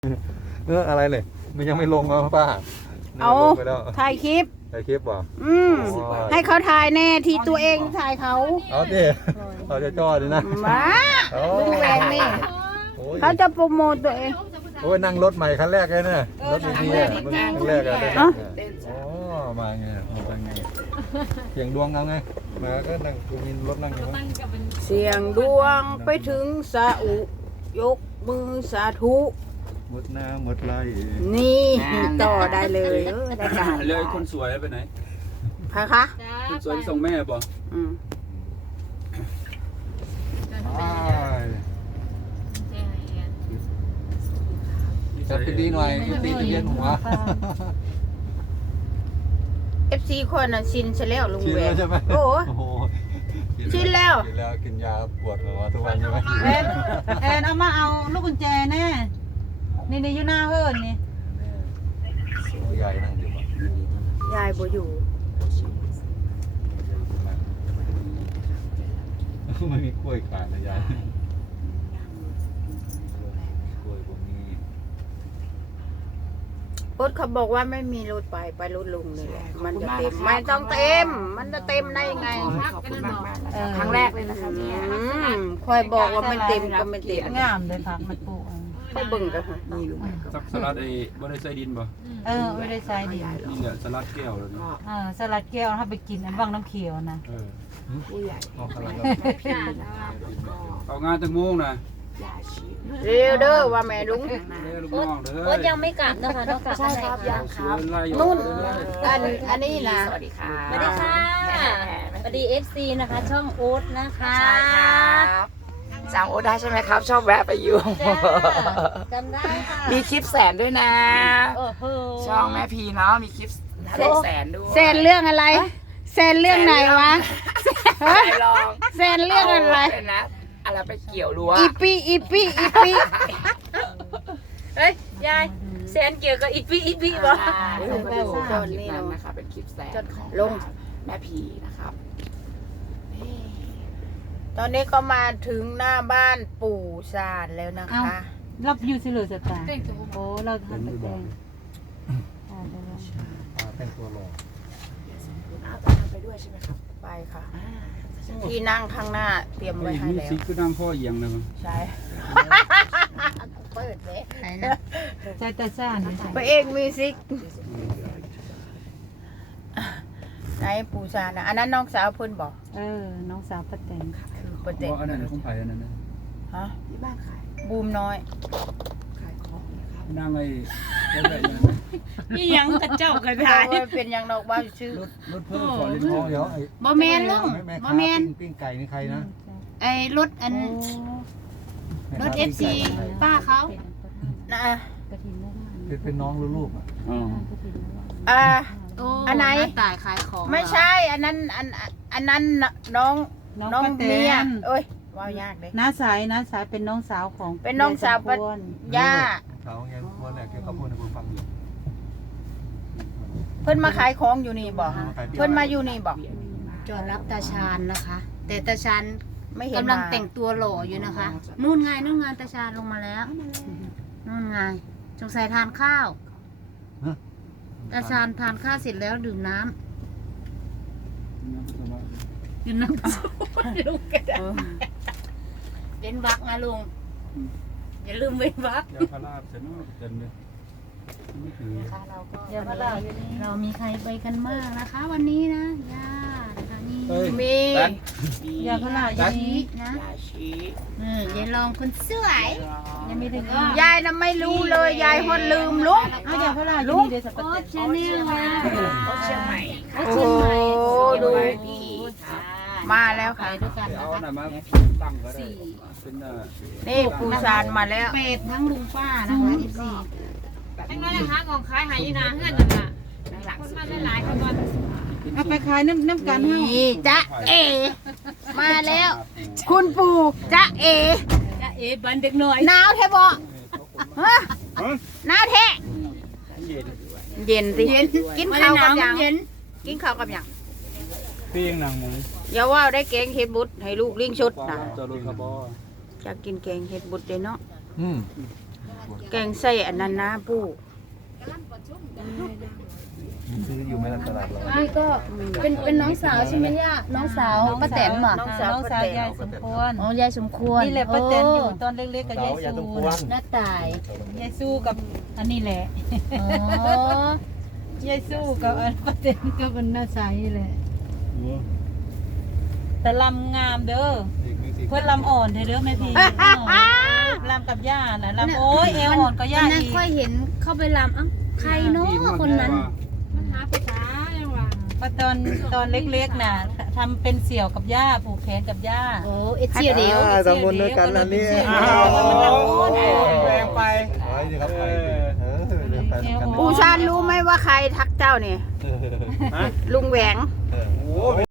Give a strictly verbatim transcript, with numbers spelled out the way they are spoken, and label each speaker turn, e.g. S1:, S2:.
S1: เอออะไรเลยมันยังไม่ลงมาป้า
S2: เอาถ่ายคลิป
S1: ถ่ายคลิปป่ะ
S2: อืมให้เขาถ่ายแน่ที่ตัวเองถ่ายเขา
S1: เอาดิเขาจะจ่อดินะ
S2: มาดูแรงนี่เขาจะโปรโมทตัวเอง
S1: โอ้ยนั่งรถใหม่คันแรกเลยนะรถดีๆอ่ะคันแรกอ่ะอ๋อมาไงมาไงเสียงดวงเอาไงมาก็นั่งกูมีรถนั่งอยู่
S2: เสียงดวงไปถึงสาอุยกมือสาธุ
S1: หมดหน้าหมดไร
S2: นี่ต่อได้เลยเออได้การ
S3: เลยคนสวยไปไหน
S2: ใครคะ
S3: คนสวยส่งแม่ป่ะ
S2: อืม
S1: จับดีๆหน่อยตีจะเวียนหัว
S2: เอฟซีคนน่ะชินใช่แล้วลุง
S1: ชิน
S2: แหว
S1: แล้ว
S2: น
S1: ใช่ไหม
S2: โอ้
S1: โอ้โห
S2: ชินแล้ว
S1: กินแล้วกินยาปวดหัวทุกวันใช่ไหม
S4: แอนแอนเอามาเอาลูกกุญแจแน่นี่นี่อยู่หน้าเฮิร์นนี่
S1: ยายนั่งอยู่ป่ะ
S2: ยายบ่อยู่
S1: ไม่มีกล้วยขายนะยายกล้วยผมมี
S2: โอ๊ตเขาบอกว่าไม่มีรถไปไปรถลุงเลยแหละมันจะเต็มไม่ต้องเต็ม มันจะเต็มได้ยังไง
S5: ขอบคุณมากมากครั้งแรกเลยนะคะเนี่ย
S2: อืมคอยบอกว่าไม่เต็มก็ไม่เต็ม
S4: งามเลยค่ะมันปลูก
S2: ไปเบิ่งกันค่ะ
S5: นี่รู้ไหมก็
S3: สักสลัดไอ้บริษัทดินป่ะ
S4: เออไม่ได้ใช้ดี
S3: นี่แหละสลัดแก้วเลย
S5: ก็
S4: เออสลัดแก้วถ้าไปกินอันบ้างน้ำเขียวนะ
S3: เออ
S5: ผู้ใหญ่
S1: ออกอะไร
S5: แม่พี่นะครับแล้วก็
S3: เอางานตั้งโมงนะ
S5: ยาชี
S2: เร็วเด้อว่าแม่ลุง
S3: เด้อลูกน้องเด้อ
S6: โอ๊ตยังไม่กลับนะคะนอกจาก
S5: ใช่ครับยังค
S3: สว
S5: รับ
S3: ยไล่
S2: นู่นอันอันนี้นะ
S5: สวัสดีค่ะ
S6: สวัสดีค่ะสวัสดี เอฟ ซี นะคะ ช่องโอ๊ตนะคะ
S5: ใช่ครับจำโอได้ใช่ไหมครับ ชอบแวะไปอยู่
S6: จ้าจำได้ค่ะ
S5: มีคลิปแสนด้วยนะ
S6: โอ้โห
S5: ช่องแม่พีเนาะมีคลิปทะลุแสนด้วย
S2: เซนเรื่องอะไรเซนเรื่องไหนวะ
S5: ใครลอง
S2: เซนเรื่องอะไร
S5: าเป็นนะอะไรไปเกี่ยวรั้ว
S2: อีปีอีปีอีปี
S6: เฮ้ย ยายแซนเกี่ยวกับอีปีอีปีบอก
S5: ใช่เราก็ดูคลิปนั้นนะคะเป็นคลิปแสนของ
S2: ลง
S5: แม่พีนะครับนี่
S2: ตอนนี้ก็มาถึงหน้าบ้านปู่ซานแล้วนะคะ
S4: รับยูซิเลอร์สตาร์โอ้เราทำตะแกรง
S1: เป็นตัวหลอก
S5: เอาตามไปด้วยใช่ไหมครับ
S2: ไปค่ะ
S5: อ่า
S2: ที่นั่งข้างหน้าเตรียมไว้ให้
S3: มี
S2: แล้ว
S3: สีคือนั่งพ่อเอียงเลยมั้ง
S2: ใช่ เปิดเลย
S4: ใจตาซ่านนี่
S2: ไปเองมีซิกไหนปู่ซานนะอันนั้นน้องสาวเพิ่นบอก
S4: เออน้องสาวป้าแตง
S2: คือเปิดเด็
S3: เพราะอันนั้นของไผ่อันนั้นนะ
S2: ฮะ
S5: ที่บ้านขาย
S2: บูมน้อย
S5: ขายของนะครับ
S3: นั่งไอ้รถอะไรนะ
S4: นี่ยังกระเจ้ากระ
S2: บอก
S4: ดาษ
S2: ว่าเป็นยังดอกบ้าชื่อ
S1: รถรถเพิ่มขอเล่นพ่อเดี๋ยวไอ้
S2: บ่แมนลุง
S1: แม่
S2: บ่
S1: ค้า
S2: แมน
S1: ปิ้งไก่นี่ใครนะ
S2: ไอ้รถอัน รถ เอฟ ซี ป้าเขานะ
S4: กระถิ่นแม่บ้าน
S1: เป็นเป็นน้องหรือลูกอ่ะ
S3: อ๋อ
S4: กระถิ่นแม่บ้าน
S2: อ่า
S6: โอ้
S2: อันไหน
S6: ตายขายของ
S2: ไม่ใช่ อันนั้นอันอันนั้นน้อง
S4: น้อง
S2: น้อง
S4: ป้าแต
S2: เมีย
S4: ง
S2: เอ้ยว่ายากเลย
S4: น้าสายน้าสายเป็นน้องสาวของ
S2: เป็นน้องสาวป้า
S4: ยยสมควร
S2: ย่า
S1: เขาไงพวกแรกเกี่ยวกับพวกในพวกฟังอยู่
S2: เพิ่นมาขายของอยู่นี่บอกเพิ่นมาอยู่นี่บอก
S6: จอดรับตาชานนะคะ แต่ตาชาน
S2: ไม่เห็น
S6: กำลัง
S2: มา
S6: แต่งตัวหล่ออยู่นะคะ นู่นไงนู่นไงตาชานลงมาแล้วนู่นไงสงสัยทานข้าวตาชานทานข้าวเสร็จแล้วดื่มน้ำดื่มน้ำส้มลุงกระดาษเว้นวักนะลุงอย่าลืมเว้นวัก
S3: ยาพาราเสร็จเนาะเต็มเลยไม่ถือ
S6: นะคะเราก็
S4: เดี๋ยวพระราอยู่นี่
S6: เรามีใครไปกันมากนะคะ วันนี้นะย่านะคะนี่
S3: เฮ้ย
S2: มี
S4: ยาพระราอยู่นี่
S6: นะ
S5: ยาชี
S6: อืมยายลองคนสวย
S4: ยังไม่ถึง
S2: ยายน่ะไม่รู้เลยยายฮอดลืมลุง
S4: เอายาพระราอยู่นี่เดี๋ยวสัก
S6: โอ๊
S4: แป๊
S6: ต
S4: บ
S6: ชาแนลมา
S5: ก็เชียงใหม่
S6: โอ๊ตเชียงใหม่
S2: โอ้ดู
S5: ดีค่ะ
S2: มาแล้ว
S6: ไป
S2: ค่ะ
S6: ด้วยกัน
S3: เอา
S6: นะคะ
S3: หน่ะมาตั้งก็ได้เป็นเอ่อ
S2: นี่ปูซานมาแล้ว
S6: เป็ดทั้งลุงป้านะคะที่สี่
S7: ทั้งนั้นนะคะของขายหายอยู่นาเฮือนนั่นล่ะ
S5: หลัง
S7: คน
S5: สุด
S7: มาหลายๆคนมา
S4: เอาไปขายน้ำน้ำกันให้
S2: นี่จ๊ะเอ มาแล้ว คุณปู่จ๊ะเอ
S6: จะเอ๋บันเด็กหน่อย
S2: หนาวแท้บ่ฮะหนาวแท้
S3: เย็น
S2: เย็นสิกินข้าวกับหยัง
S6: เย็น
S2: กินข้าวกับหยัง
S3: เปียงนางหมู
S2: อย่าว่าได้แกงเห็ดบุตรให้ลูกลิงชุดนะ
S3: จอรุคาร์บอ
S2: อยากกินแกงเห็ดบุตรเด้เนาะ
S1: อืม
S2: แกงไส้อันนั้นนะปู่
S1: ซื้ออยู่ไหมล่ะตลาดเรา
S6: นี่ก็เป็นเป็นน้องสาวใช่ไหมย่าน้องสาวป้าแตนเหรอ
S4: น้องสาวน้องสาวยายสมควร
S6: อ๋อยายสมควร
S4: นี่แหละป้าแตนอยู่ตอนเล็กๆกับยาย
S1: อย่า
S4: ซู
S1: ต้องกวน
S6: หน้าตาย
S4: ยายสู้กับอันนี้แหละ
S6: อ๋อ
S4: ยายสู้กับอันป้าแตนก็เป็นหน้าใสแหละแต่ลำงามเด้อเพื่อนลำอ่อนเด้อแม่พี่ลำกับย่าน่ะลำโอ้ยเอวอ่อนก็ย่า
S6: วันนั้น
S4: อีก
S6: ค่อยเห็นเข้าไปลำเอ้าใครเนาะคนนั้น
S7: มันหาภาษายังวะ
S4: มาตอนตอนเล็กๆน่ะทำเป็นเสี่ยวกับย่าผูกแขนกับย่า
S6: โอ้เอเชียเดียว
S1: อ่าทำบุญด้วยกันอันนี้
S4: อ้าวมันละโอ้ย
S3: แรงไป
S1: ไปดิครับไปดิเออเดี๋ยวไปกัน
S2: ปู่ชาญรู้ไหมว่าใครทักเจ้าเนี่ย
S3: ฮะ
S2: ลุงแหวง
S1: เออ
S3: โอ้